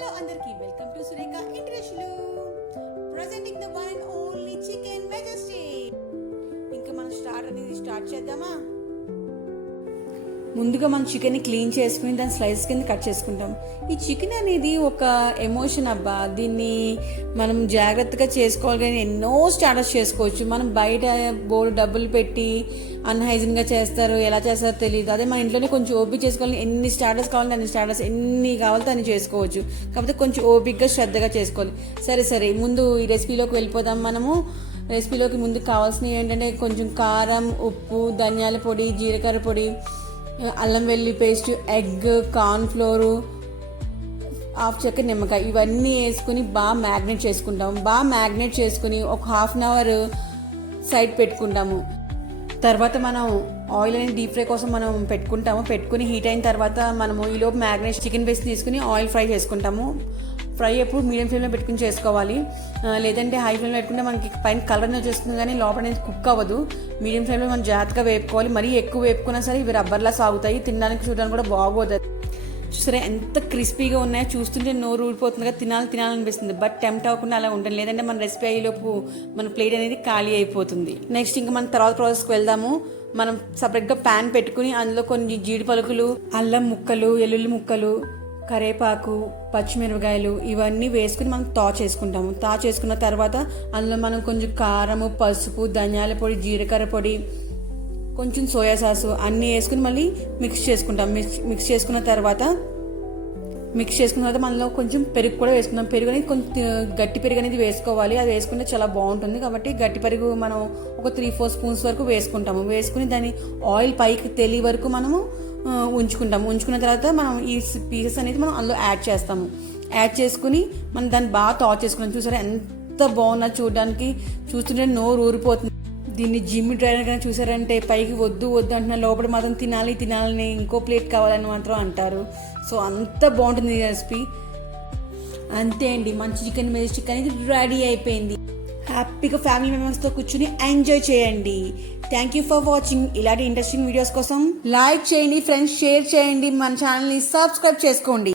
Hello అందరికీ welcome to Surekha international presenting the one and only chicken Majestic. ఇంకా మనం start చేద్దామా? ముందుగా మనం చికెన్ని క్లీన్ చేసుకుని దాని స్లైస్ కింద కట్ చేసుకుంటాం. ఈ చికెన్ అనేది ఒక ఎమోషన్ అబ్బా. దీన్ని మనం జాగ్రత్తగా చేసుకోవాలి, కానీ ఎన్నో స్టార్టర్స్ చేసుకోవచ్చు. మనం బయట బోర్డు డబ్బులు పెట్టి అన్హైజీన్గా చేస్తారు, ఎలా చేస్తారో తెలియదు. అదే మన ఇంట్లోనే కొంచెం ఓపిక చేసుకోవాలి. ఎన్ని స్టార్టర్స్ కావాలంటే అన్ని స్టార్టర్స్, ఎన్ని కావాలంటే అన్ని చేసుకోవచ్చు. కాకపోతే కొంచెం ఓపికగా శ్రద్ధగా చేసుకోవాలి. సరే ముందు ఈ రెసిపీలోకి వెళ్ళిపోదాం. మనము రెసిపీలోకి ముందు కావాల్సినవి ఏంటంటే కొంచెం కారం, ఉప్పు, ధనియాల పొడి, జీలకర్ర పొడి, అల్లం వెల్లుల్లి paste, egg, corn flour, half చెక్క నిమ్మకాయ, ఇవన్నీ వేసుకుని బాగా మ్యాగ్నేట్ చేసుకుని ఒక హాఫ్ అన్ అవర్ సైడ్ పెట్టుకుంటాము. తర్వాత మనం ఆయిల్ అనేది డీప్ ఫ్రై కోసం మనం పెట్టుకుని హీట్ అయిన తర్వాత మనము ఈలోపు మ్యాగ్నేట్ చికెన్ పేస్ట్ తీసుకుని ఆయిల్ ఫ్రై చేసుకుంటాము. ఫ్రై ఎప్పుడు మీడియం ఫ్లేమ్లో పెట్టుకుని చేసుకోవాలి, లేదంటే హై ఫ్లేమ్లో పెట్టుకుంటే మనకి పైన కలర్ అనేది వచ్చేస్తుంది కానీ లోపల అనేది కుక్ అవ్వదు. మీడియం ఫ్లేమ్లో మనం జాగ్రత్తగా వేపుకోవాలి. మరీ ఎక్కువ వేపుకున్నా సరే ఇవి రబ్బర్లా సాగుతాయి, తినడానికి చూడడానికి కూడా బాగోదు. చూసారా ఎంత క్రిస్పీగా ఉన్నాయో, చూస్తుంటే నోరు ఊడిపోతుంది కదా, తినాలనిపిస్తుంది. బట్ టెంప్ట్ అవ్వకుండా అలా ఉంటుంది, లేదంటే మన రెసిపీ అయ్యేలోపు మన ప్లేట్ అనేది ఖాళీ అయిపోతుంది. నెక్స్ట్ ఇంకా మనం తర్వాత ప్రాసెస్కి వెళ్దాము. మనం సపరేట్గా ప్యాన్ పెట్టుకుని అందులో కొన్ని జీడి పలుకులు, అల్లం ముక్కలు, వెల్లుల్లి ముక్కలు, కరేపాకు, పచ్చిమిరపకాయలు ఇవన్నీ వేసుకుని మనం చేసుకుంటాము. చేసుకున్న తర్వాత అందులో మనం కొంచెం కారము, పసుపు, ధనియాల పొడి, జీలకర్ర పొడి, కొంచెం సోయా సాసు అన్నీ వేసుకుని మళ్ళీ మిక్స్ చేసుకున్న తర్వాత మనలో కొంచెం పెరుగు కూడా వేసుకుందాం. పెరుగు అనేది కొంచెం గట్టి పెరుగు అనేది వేసుకోవాలి. అది వేసుకుంటే చాలా బాగుంటుంది. కాబట్టి గట్టి పెరుగు మనం ఒక 3-4 స్పూన్స్ వరకు వేసుకుని దాన్ని ఆయిల్ పైకి తెలియ వరకు మనము ఉంచుకున్న తర్వాత మనం ఈ పీసెస్ అనేది మనం అందులో యాడ్ చేసుకుని మనం దాన్ని బాగా చేసుకున్నాం. చూసారా ఎంత బాగున్నా, చూస్తుంటే నోరు ఊరిపోతుంది. దీన్ని జిమ్ ట్రైనర్ కానీ చూసారంటే పైకి వద్దు అంటున్నా, లోపల మాత్రం తినాలని ఇంకో ప్లేట్ కావాలని మాత్రం అంటారు. సో అంత బాగుంటుంది ఈ రెసిపీ. అంతే అండి, మంచి చికెన్ మెజెస్టిక్ అనేది రెడీ అయిపోయింది. హ్యాపీగా ఫ్యామిలీ మెంబర్స్తో కూర్చుని ఎంజాయ్ చేయండి. Thank you for watching. ఇలాంటి ఇంట్రెస్టింగ్ వీడియోస్ కోసం లైక్ చేయండి, ఫ్రెండ్స్ షేర్ చేయండి, మన ఛానల్ని సబ్స్క్రైబ్ చేసుకోండి.